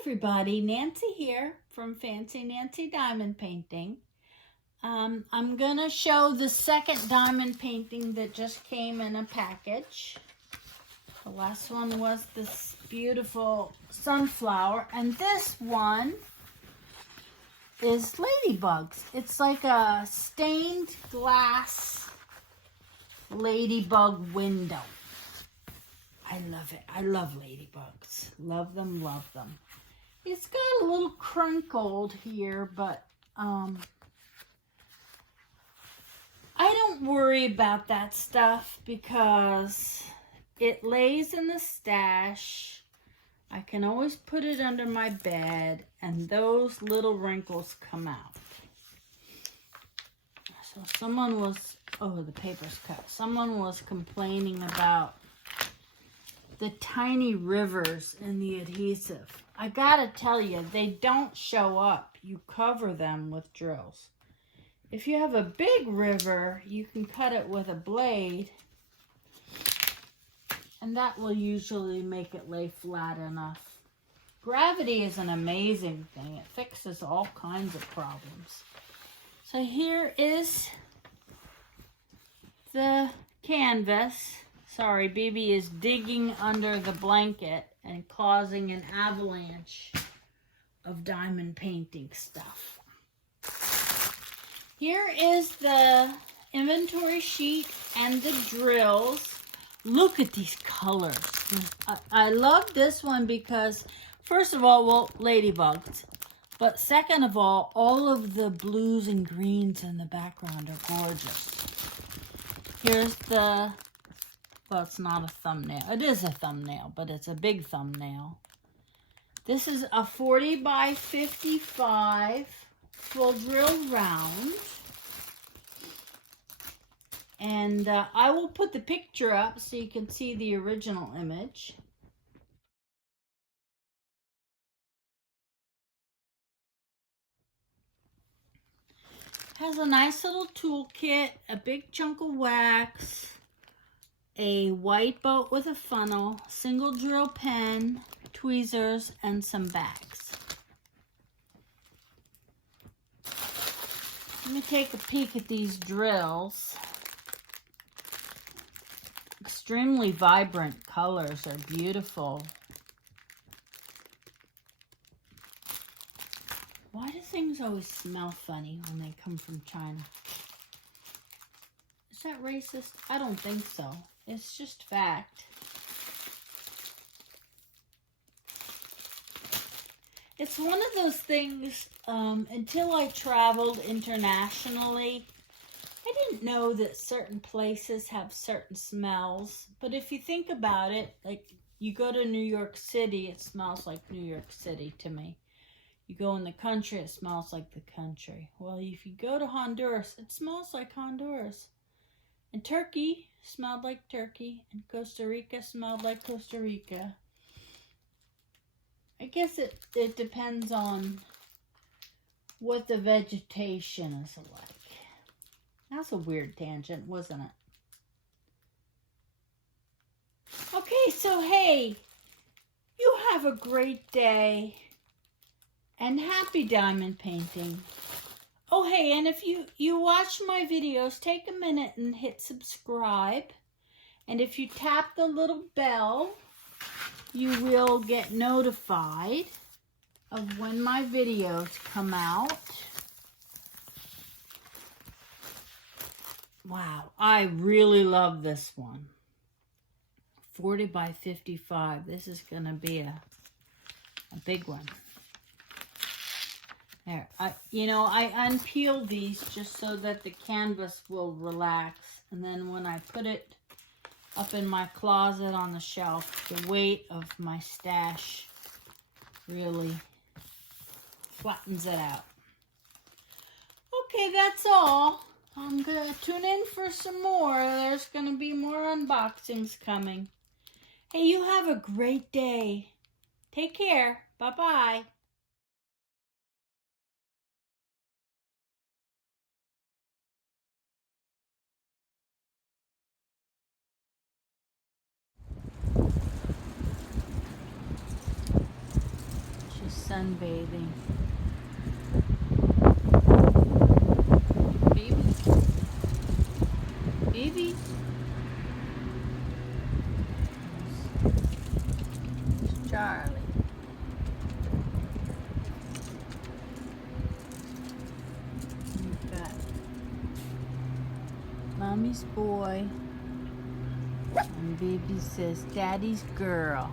everybody, Nancy here from Fancy Nancy Diamond Painting. I'm gonna show the second diamond painting that just came in a package. The last one was this beautiful sunflower, and this one is Ladybugs. It's like a stained glass ladybug window. I love it. I love ladybugs. Love them, love them. It's got a little crinkled here, but I don't worry about that stuff because it lays in the stash. I can always put it under my bed and those little wrinkles come out. So someone was, oh, the paper's cut. Someone was complaining about the tiny rivers in the adhesive. I gotta tell you, they don't show up. You cover them with drills. If you have a big river, you can cut it with a blade, and that will usually make it lay flat enough. Gravity is an amazing thing. It fixes all kinds of problems. So here is the canvas. Sorry, BB is digging under the blanket and causing an avalanche of diamond painting stuff. Here is the inventory sheet and the drills. Look at these colors. I love this one because, first of all, well, ladybugs. But second of all of the blues and greens in the background are gorgeous. Here's the, well, it's not a thumbnail. It is a thumbnail, but it's a big thumbnail. This is a 40 by 55 full drill round. And I will put the picture up so you can see the original image. Has a nice little toolkit, a big chunk of wax, a white boat with a funnel, single drill pen, tweezers, and some bags. Let me take a peek at these drills. Extremely vibrant colors are beautiful. Why do things always smell funny when they come from China? Is that racist? I don't think so. It's just fact. It's one of those things, until I traveled internationally, I didn't know that certain places have certain smells. But if you think about it, like you go to New York City, it smells like New York City to me. You go in the country, it smells like the country. Well, if you go to Honduras, it smells like Honduras. And Turkey smelled like Turkey. And Costa Rica smelled like Costa Rica. I guess it depends on what the vegetation is like. That's a weird tangent, wasn't it? Okay, so hey, you have a great day. And happy diamond painting. Oh, hey, and if you watch my videos, take a minute and hit subscribe. And if you tap the little bell, you will get notified of when my videos come out. Wow, I really love this one. 40 by 55. This is going to be a big one. There, I unpeel these just so that the canvas will relax. And then when I put it up in my closet on the shelf, the weight of my stash really flattens it out. Okay, that's all. I'm going to tune in for some more. There's going to be more unboxings coming. Hey, you have a great day. Take care. Bye-bye. sunbathing. Baby? Baby? There's Charlie. We've got Mommy's boy. And baby says, Daddy's girl.